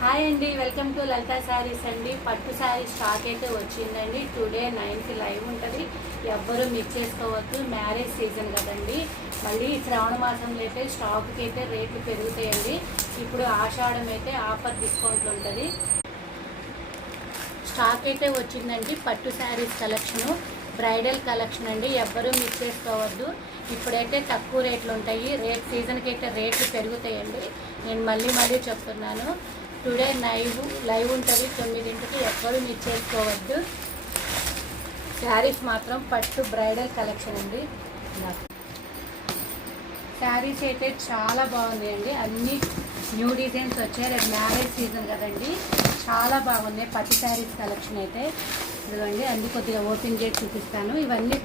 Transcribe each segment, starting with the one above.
Hi అండి, welcome to Lalitha saris అండి. పట్టు శారీ స్టాక్ అయితే వచ్చిందండి. టుడే 9కి లైవ్ ఉంటుంది. ఎవ్వరూ మిస్ చేసుకోవద్దు. మ్యారేజ్ సీజన్ కదండి. మళ్ళీ శ్రావణ మాసంలో అయితే స్టాక్కి అయితే రేట్లు పెరుగుతాయండి. ఇప్పుడు ఆషాఢం అయితే ఆఫర్ డిస్కౌంట్లు ఉంటుంది. స్టాక్ అయితే వచ్చిందండి. పట్టు శారీస్ కలెక్షను, బ్రైడల్ కలెక్షన్ అండి. ఎవ్వరూ మిస్ చేసుకోవద్దు. ఇప్పుడైతే తక్కువ రేట్లు ఉంటాయి. సీజన్కి అయితే రేట్లు పెరుగుతాయండి. నేను మళ్ళీ చెప్తున్నాను. టుడే లైవ్ ఉంటుంది 9కి. ఎవ్వరూ మిస్ చేసుకోవద్దు. శారీస్ మాత్రం పట్టు బ్రైడల్ కలెక్షన్ అండి. శారీస్ అయితే చాలా బాగున్నాయండి. అన్ని న్యూ డిజైన్స్ వచ్చాయి. రేపు మ్యారేజ్ సీజన్ కదండి. చాలా బాగున్నాయి పట్టు శారీస్ కలెక్షన్ అయితే. ఇదిగోండి అన్ని కొద్దిగా ఓపెన్ చేసి చూపిస్తాను. ఇవన్నీ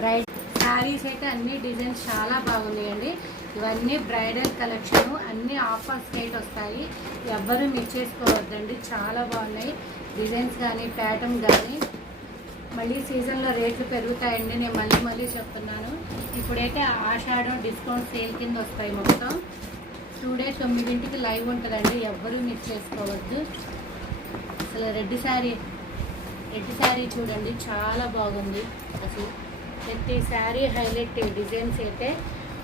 బ్రైడ్ శారీస్ అయితే అన్ని డిజైన్స్ చాలా బాగున్నాయండి. ఇవన్నీ బ్రైడల్ కలెక్షన్, అన్ని ఆఫర్స్ రేట్ వస్తాయి. ఎవ్వరూ మిస్ చేసుకోవద్దండి. చాలా బాగున్నాయి డిజైన్స్ కానీ ప్యాటర్న్ కానీ. మళ్ళీ సీజన్లో రేట్లు పెరుగుతాయండి. నేను మళ్ళీ చెప్తున్నాను. ఇప్పుడైతే ఆషాఢం డిస్కౌంట్ సేల్ కింద వస్తాయి మొత్తం. టుడే 9కి లైవ్ ఉంటుందండి. ఎవ్వరూ మిస్ చేసుకోవద్దు. అసలు రెడ్ శారీ చూడండి, చాలా బాగుంది. అసలు ప్రతి శారీ హైలైట్ డిజైన్స్ అయితే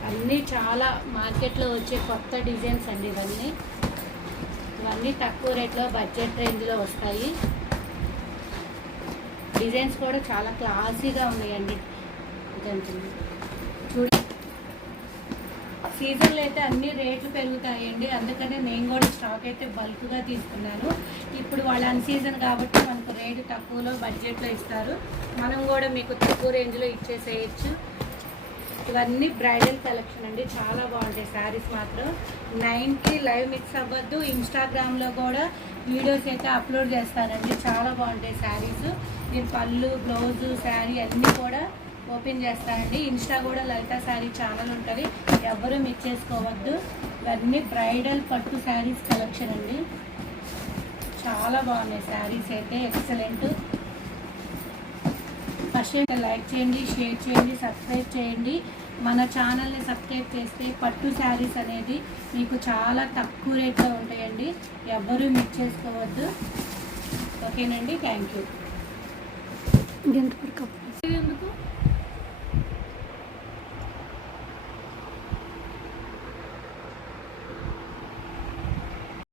అన్నీ చాలా మార్కెట్లో వచ్చే కొత్త డిజైన్స్ అండి. ఇవన్నీ తక్కువ రేట్లో బడ్జెట్ రేంజ్లో వస్తాయి. డిజైన్స్ కూడా చాలా క్లాసీగా ఉన్నాయండి. చూడండి, సీజన్లో అయితే అన్ని రేట్లు పెరుగుతాయండి. అందుకనే నేను కూడా స్టాక్ అయితే బల్క్గా తీసుకున్నాను. ఇప్పుడు వాళ్ళ అన్సీజన్ కాబట్టి మనకు రేటు తక్కువలో బడ్జెట్లో ఇస్తారు. మనం కూడా మీకు తక్కువ రేంజ్లో ఇచ్చేసేయచ్చు. ఇవన్నీ బ్రైడల్ కలెక్షన్ అండి. చాలా బాగుంటాయి శారీస్ మాత్రం. 9కి లైవ్ మిక్స్ అవ్వద్దు. ఇన్స్టాగ్రామ్లో కూడా వీడియోస్ అయితే అప్లోడ్ చేస్తానండి. చాలా బాగుంటాయి శారీస్. నేను పళ్ళు, బ్లౌజు, శారీ అన్నీ కూడా ఓపెన్ చేస్తానండి. ఇన్స్టా కూడా లలితా శారీ ఛానల్ ఉంటుంది. ఎవ్వరూ మిస్ చేసుకోవద్దు. ఇవన్నీ బ్రైడల్ పట్టు శారీస్ కలెక్షన్ అండి. చాలా బాగున్నాయి శారీస్ అయితే, ఎక్సలెంట్. ఫస్ట్ లైక్ చేయండి, షేర్ చేయండి, సబ్స్క్రైబ్ చేయండి. మన ఛానల్ని సబ్స్క్రైబ్ చేస్తే పట్టు శారీస్ అనేది మీకు చాలా తక్కువ రేట్లో ఉంటాయండి. ఎవ్వరూ మిస్ చేసుకోవద్దు. ఓకేనండి, థ్యాంక్ యూ. ఎందుకు